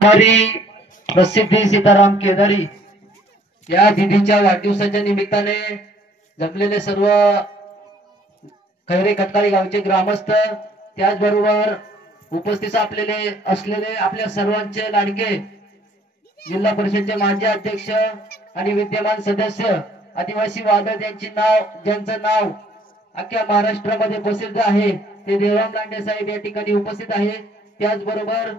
हरी प्रसिद्धी सीताराम केदारी या दिदीच्या वाढदिवसाच्या निमित्ताने जमलेले सर्व खैरे खटकाळी गावचे ग्रामस्थ त्याचबरोबर उपस्थित असलेले आपल्या सर्वांचे लाडके जिल्हा परिषदेचे माजी अध्यक्ष आणि विद्यमान सदस्य आदिवासी वादळ ज्यांचं नाव अख्ख्या महाराष्ट्रामध्ये प्रसिद्ध आहे ते देवराम लांडे साहेब या ठिकाणी उपस्थित आहे। त्याचबरोबर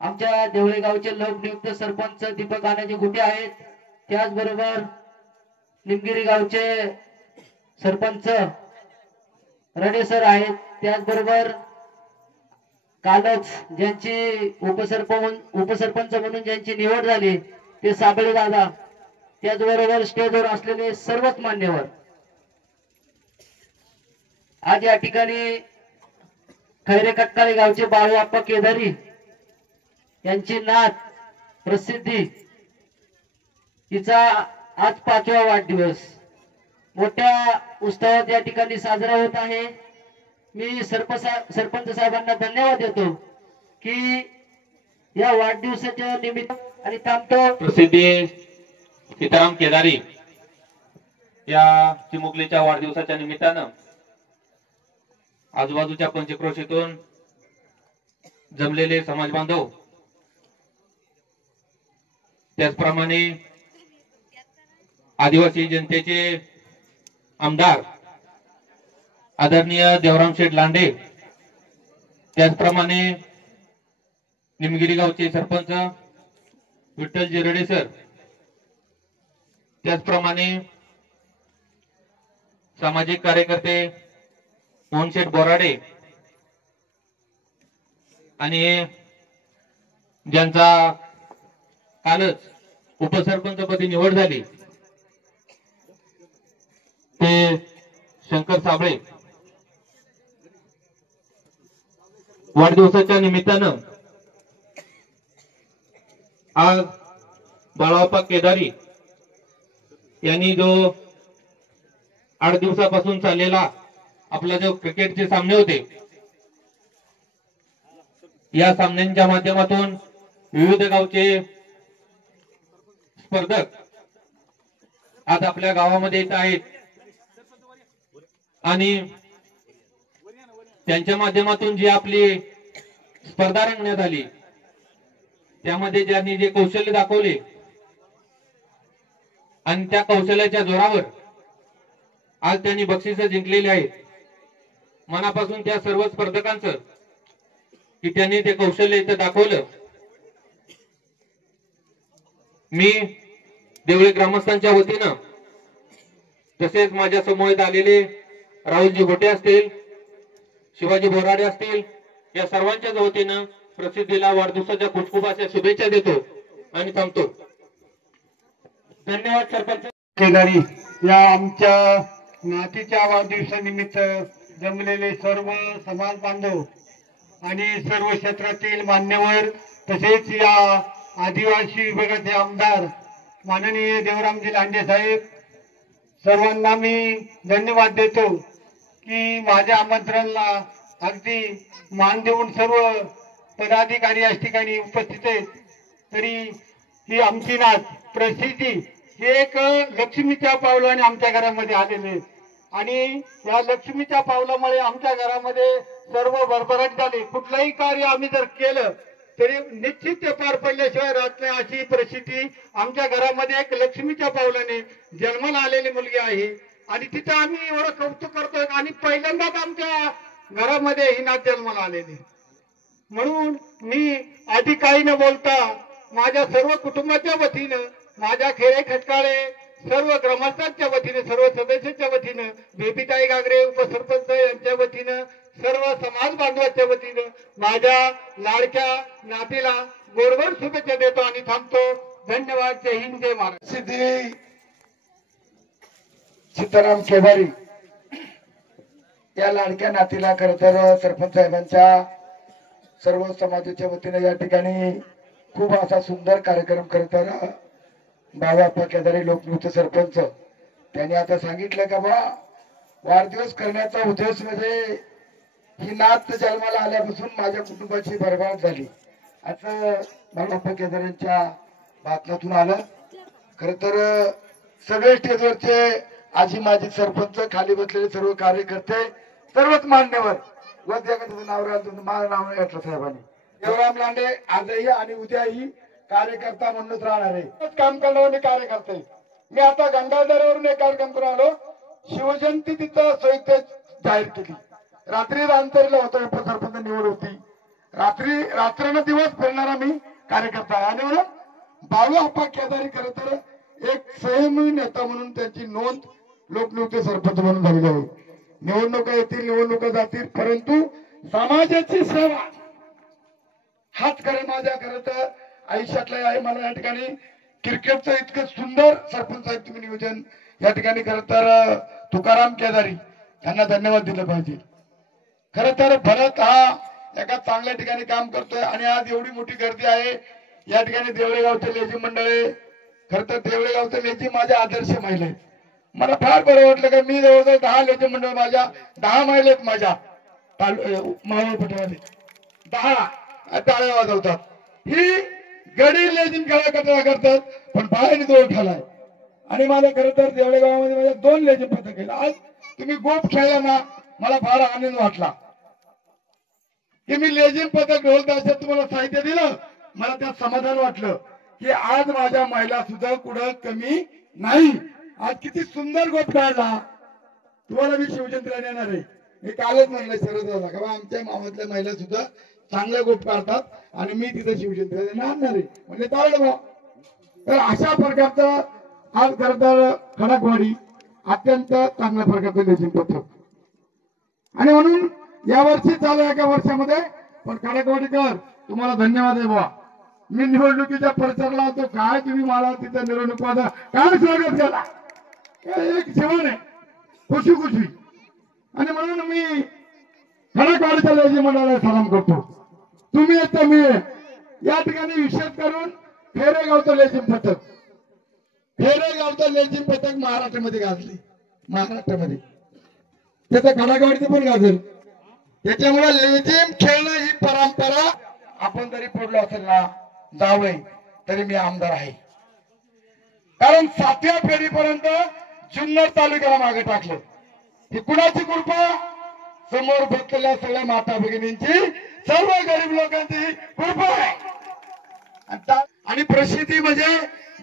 आमच्या देवळे गावचे लोकनियुक्त सरपंच दीपक आनाजी गुटे आहेत। त्याचबरोबर निमगिरी गावचे सरपंच रणे सर आहेत। त्याचबरोबर कालच ज्यांची उपसरपंच म्हणून ज्यांची निवड झाली ते साबळे दादा। त्याचबरोबर स्टेजवर असलेले सर्वच मान्यवर आज या ठिकाणी खैरे खटकाळी गावचे बाळूआप्पा केदारी यांची नात प्रसिद्धी हिचा आज 5वा वाढदिवस मोठ्या उत्सवात या ठिकाणी साजरा होत आहे। मी सरपंच साहेबांना धन्यवाद देतो की या वाढदिवसाच्या निमित्त आणि थांबतो प्रसिद्धी सीताराम केदारी या चिमुकलीच्या वाढदिवसाच्या निमित्तानं आजूबाजूच्या पंचक्रोशीतून जमलेले समाज बांधव त्याचप्रमाणे आदिवासी जनतेचे आमदार आदरणीय देवराम शेठ लांडे, त्याचप्रमाणे निमगिरी गावचे सरपंच विठ्ठल जिरडे सर, त्याचप्रमाणे सामाजिक कार्यकर्ते मोहन शेठ बोराडे आणि ज्यांचा कालच उपसरपंचपदी निवड झाली ते शंकर साबळे। वाढदिवसाच्या निमित्तानं आज बाळाप्पा केदारी यांनी जो 8 दिवसापासून चाललेला आपला जो क्रिकेटचे सामने होते या सामन्यांच्या माध्यमातून विविध गावचे स्पर्धक आज आपल्या गावामध्ये येत आहेत आणि त्यांच्या माध्यमातून जी आपली स्पर्धा रंगण्यात आली त्यामध्ये ज्यांनी जे कौशल्य दाखवले आणि त्या कौशल्याच्या जोरावर आज त्यांनी बक्षिसं जिंकलेली आहेत। मनापासून त्या सर्व स्पर्धकांचं की त्यांनी ते कौशल्य इथं दाखवलं। मी देवळे ग्रामस्थांच्या वतीनं तसेच माझ्या समोर आलेले राहुलजी गोटे असतील, शिवाजी बोराडे असतील, या सर्वांच्या वतीनं प्रसिद्धीला वाढदिवसाच्या खूप अशा शुभेच्छा देतो आणि थांबतो। धन्यवाद सरपंच केदारी। या आमच्या नातीच्या वाढदिवसानिमित्त जमलेले सर्व समाज बांधव आणि सर्व क्षेत्रातील मान्यवर तसेच या आदिवासी विभागाचे आमदार माननीय देवरामजी लांडे साहेब सर्वांना मी धन्यवाद देतो की माझ्या आमंत्रणाला अगदी मान देऊन सर्व पदाधिकारी या ठिकाणी उपस्थित आहेत। तरी ही आमची नात प्रसिद्धी हे एक लक्ष्मीच्या पावलाने आमच्या घरामध्ये आलेले आणि या लक्ष्मीच्या पावलामुळे आमच्या घरामध्ये सर्व भरभराट झाली। कुठलंही कार्य आम्ही जर केलं तरी निश्चित ते पार पडल्याशिवाय राहत नाही अशी परिस्थिती आमच्या घरामध्ये एक लक्ष्मीच्या पावलाने जन्माला आलेली मुलगी आहे आणि तिथं आम्ही एवढं कौतुक करतोय आणि पहिल्यांदाच आमच्या घरामध्ये ही नात जन्माला आलेली। म्हणून मी आधी काही न बोलता माझ्या सर्व कुटुंबाच्या वतीनं माझ्या खेरे खटकाळे सर्व ग्रामस्थांच्या वतीने सर्व सदस्यांच्या वतीनं बेबीताई गागरे उपसरपंच यांच्या वतीनं सर्व समाज बांधवांच्या वतीनं माझ्या लाडक्या नातीला गोडगोड शुभेच्छा देतो आणि थांबतो। धन्यवाद। जय हिंद, जय महाराष्ट्र। सिद्धी सीताराम केदारी या लाडक्या नातीला खरं तर सरपंच साहेबांच्या सर्व समाजाच्या वतीने या ठिकाणी खूप असा सुंदर कार्यक्रम करत बाळाप्पा केदारी लोकनियुक्त सरपंच त्यांनी आता सांगितलं का बा वाढदिवस करण्याचा उद्देश म्हणजे ही नात जन्माला आल्यापासून माझ्या कुटुंबाची भरभराट झाली। आता बाळाप्पा केदार यांच्या भाषणातून आलं. खर तर सगळे स्टेजवरचे आजी माजी सरपंच, खाली बसलेले सर्व कार्यकर्ते, सर्वच मान्यवर व त्याचं नाव राहिलं माझं नाव नाही घेतलं साहेबांनी. देवराम लांडे आजही आणि उद्याही कार्यकर्ता म्हणूनच राहणार आहे. काम करणारे कार्यकर्ते. मी आता गंगाधरवरून एक कार्यक्रम करून आलो. शिवजयंती तिथं संयुक्त जाहीर केली. रात्री अंतरीला होतो, उपसरपंच निवड होती. रात्रन दिवस फिरणारा मी कार्यकर्ता आहे आणि म्हणून बाळूआप्पा केदारी खरं तर एक संयमी नेता म्हणून त्यांची नोंद लोकनियुक्त सरपंच म्हणून झालेली आहे. निवडणुका येतील, निवडणुका जातील, परंतु समाजाची सेवा हाच खरं माझ्या खरं तर आयुष्यातला आहे. मला या ठिकाणी क्रिकेटचं इतकं सुंदर सरपंच साहेब तुम्ही नियोजन या ठिकाणी खरं तर तुकाराम केदारी त्यांना धन्यवाद दिले पाहिजे. खरं तर भरत हा एका चांगल्या ठिकाणी काम करतोय आणि आज एवढी मोठी गर्दी आहे या ठिकाणी. देवळेगावचे लेझिम मंडळ आहे. खरं तर देवळेगावचे लेझिम माझ्या आदर्श महिला आहेत. मला फार बरं वाटलं की मी जवळजवळ 10 लेझिम मंडळ माझ्या 10 महिला आहेत माझ्या मावळपट्यामध्ये 10 टाळ्या वाजवतात. ही गडी लेझिम खेळा करतात पण बाहेर जोर ठालाय आणि मला खरं तर देवळेगावामध्ये माझ्या 2 लेझिम पथक आहेत. आज तुम्ही गोप खेळला ना मला फार आनंद वाटला की मी लेझिम पथक ढोल ताशात तुम्हाला साहित्य दिलं. मला त्यात समाधान वाटलं की आज माझ्या महिला सुद्धा कुठं कमी नाही. आज किती सुंदर गोप काढला. तुम्हाला मी शिवजयंतीला नेणार आहे. मी कालच म्हणलं शरद का आमच्या मामातल्या महिला सुद्धा चांगल्या गोप काढतात आणि मी तिथे शिवजयंतीला आणणार आहे म्हणजे चाललं. तर अशा प्रकारचं आज खरं तर खडकवाडी अत्यंत चांगल्या प्रकारचं लेझिम पथक आणि म्हणून यावर्षी चालू एका वर्षामध्ये पण खडकवाडीकर तुम्हाला धन्यवाद आहे बुवा. मी निवडणुकीच्या प्रचारला होतो काय तुम्ही मला तिथं निवडणूक काय स्वागत केला. एक जीवन आहे खुशी खुशी आणि म्हणून मी खडकवाडीच्या लेझिम मंडळाला सलाम करतो. तुम्ही येत मी या ठिकाणी विशेष करून फेरेगावचं लेझिम पथक महाराष्ट्रामध्ये गाजले. महाराष्ट्रामध्ये त्याचं खडकवाडीचं पण गाजल. त्याच्यामुळे लेझिम खेळणं ही परंपरा आपण जरी पडलो असेल ना जावय तरी मी आमदार आहे. कारण 7व्या फेरीपर्यंत जुन्नर तालुक्याला मागे टाकलं. ही कुणाची कृपा? समोर बसलेल्या सगळ्या माता भगिनींची, सर्व गरीब लोकांची कृपा आहे. आणि प्रसिद्धी म्हणजे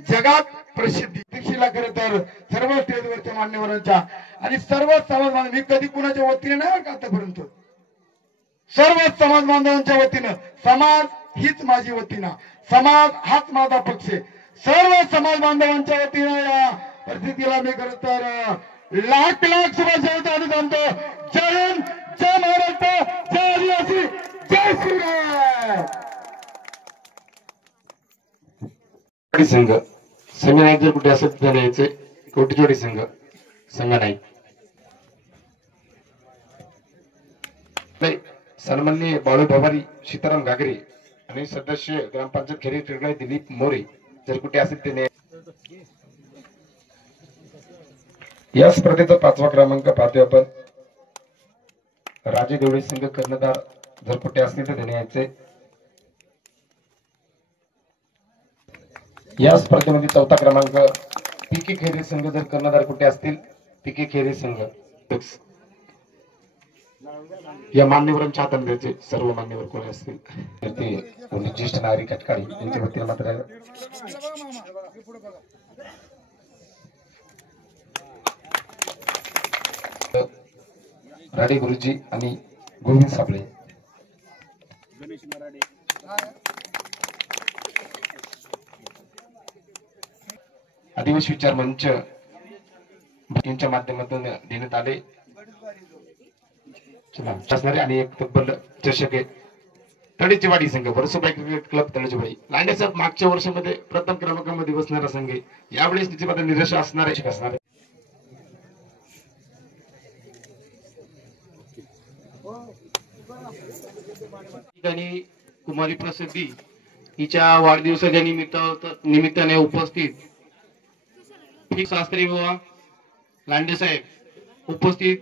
जगात प्रसिद्धी. दीक्षेला खरं तर सर्व स्टेजवरच्या मान्यवरांच्या आणि सर्व समाज मी कधी कुणाच्या वतीने नाही का आतापर्यंत सर्व समाज बांधवांच्या वतीनं समाज हीच माझी वतीनं समाज हाच माझा पक्ष सर्व समाज बांधवांच्या वतीनं या परिस्थितीला मी खरं तर लाख शुभेच्छा सांगतो. जय हिंद, जय महाराष्ट्र, जय आदिवासी, जय श्रीराम. संघ संघ जर कुठे असेल तर यायचे कोटीचोडी संघ नाही. सन्माननीय बाळू भवारी, सीताराम घागरे आणि सदस्य ग्रामपंचायत खेरी फिरगाई दिलीप मोरे जर कुठे असेल ते या स्पर्धेचा 5वा क्रमांक पाहतोय आपण. राजे देवळे संघ कर्णधार जर कुठे असतील तर त्याने यायचे. या स्पर्धेमध्ये 4था क्रमांक पीके खेरी संघ जर कर्णधार कुठे असतील पीके खेरी संघ. या मान्यवरांच्या हातात द्यायचे सर्व मान्यवर कोणी असतील ते कोणी ज्येष्ठ नागरिक अटकाळी यांच्या वतीने मात्र राडे गुरुजी आणि गोविंद साबळे. आदिवासी विचार मंच यांच्या माध्यमातून देण्यात आले असणारे आणि एक तब्बल चषक आहे. तळेचीवाडी संघ वर्सोबाई क्रिकेट क्लब तळेचीवाडी लांडे साहेब मागच्या वर्षामध्ये प्रथम क्रमांकामध्ये बसणारा संघ आहे. यावेळेस त्याच्यामध्ये निराशा असणार आहे. ठिकाणी कुमारी प्रसिद्धी हिच्या वाढदिवसाच्या निमित्ताने उपस्थित शास्त्री बुवा लांडे साहेब उपस्थित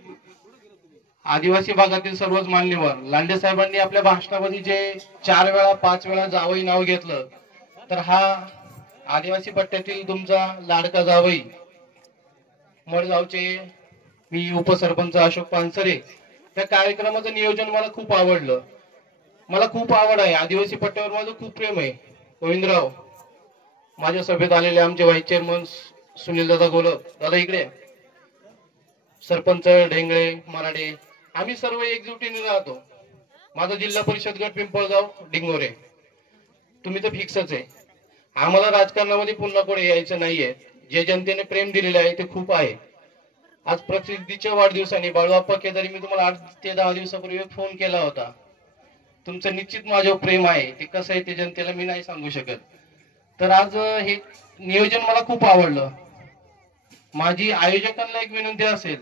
आदिवासी भागातील सर्वच मान्यवर, लांडे साहेबांनी आपल्या भाषणामध्ये जे 4 वेळा 5 वेळा जावई नाव घेतलं, तर हा आदिवासी पट्ट्यातील तुमचा लाडका जावई मडगावचे मी उपसरपंच अशोक पानसरे. त्या कार्यक्रमाचं नियोजन मला खूप आवडलं. मला खूप आवड आहे, आदिवासी पट्ट्यावर माझं खूप प्रेम आहे. गोविंदराव, माझ्या सभेत आलेले आमचे व्हाईस चेअरमन सुनील दादा गोलप दादा इकडे, सरपंच ढेंगळे मराठे, आम्ही सर्व एकजुटीने राहतो. माझा जिल्हा परिषद गट पिंपळगाव डिंगोरे. तुम्ही तर फिक्सच आहे. आम्हाला राजकारणामध्ये पुन्हा कोणी यायचं नाहीये. जे जनतेने प्रेम दिलेले आहे ते खूप आहे. आज प्रसिद्धीच्या वाढदिवसाने बाळूआप्पा केदारी मी तुम्हाला 8 ते 10 दिवसापूर्वी फोन केला होता. तुमचं निश्चित माझ्यावर प्रेम आहे. ते कसं आहे ते जनतेला मी नाही सांगू शकत. तर आज हे नियोजन मला खूप आवडलं. माझी आयोजकांना एक विनंती असेल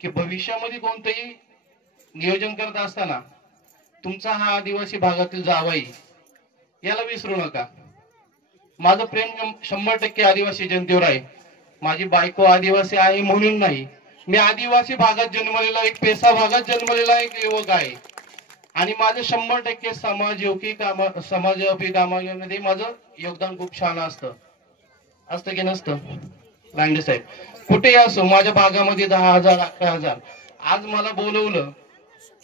की भविष्यामध्ये कोणतंही नियोजन करत असताना तुमचा हा आदिवासी भागातील जावई याला विसरू नका. माझं प्रेम 100% आदिवासी जनतेवर आहे. माझी बायको आदिवासी आहे म्हणून नाही, मी आदिवासी भागात जन्मलेला एक पेसा भागात जन्मलेला एक युवक आहे. आणि माझं 100% समाजोपयोगी कामामध्ये माझं योगदान खूप छान असतं की नसतं. लांडे साहेब कुठेही असो, माझ्या भागामध्ये 10,000 11,000. आज मला बोलवलं,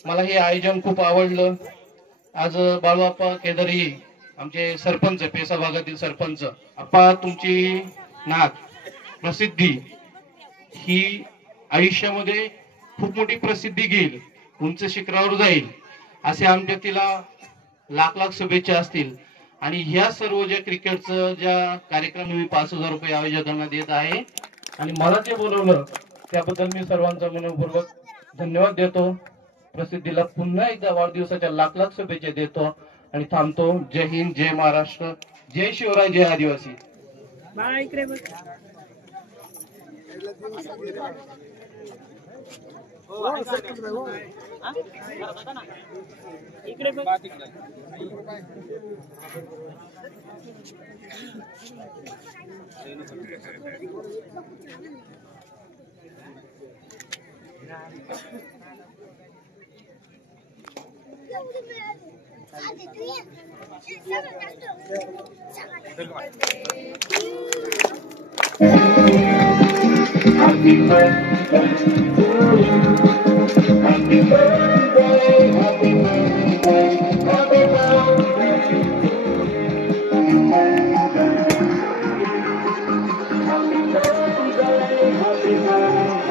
मला हे आयोजन खूप आवडलं. आज बाळूआप्पा केदारी आमचे सरपंच, पेसा भागातील सरपंच आप्पा, तुमची नात प्रसिद्धी ही आयुष्यामध्ये खूप मोठी प्रसिद्धी घेईल, उंच शिखरावर जाईल असे आमच्या तिला लाख लाख शुभेच्छा असतील. आणि ह्या सर्व ज्या क्रिकेटचं ज्या कार्यक्रम मी 5,000 रुपये आयोजकांना देत आहे आणि मला जे बोलवलं त्याबद्दल मी सर्वांचा मनपूर्वक धन्यवाद देतो. प्रसिद्धीला पुन्हा एकदा वाढदिवसाच्या लाख लाख शुभेच्छा देतो आणि थांबतो. जय हिंद, जय महाराष्ट्र, जय शिवराय, जय आदिवासी. Happy birthday to you. Happy birthday, happy birthday, happy birthday to you. Happy birthday, happy birthday.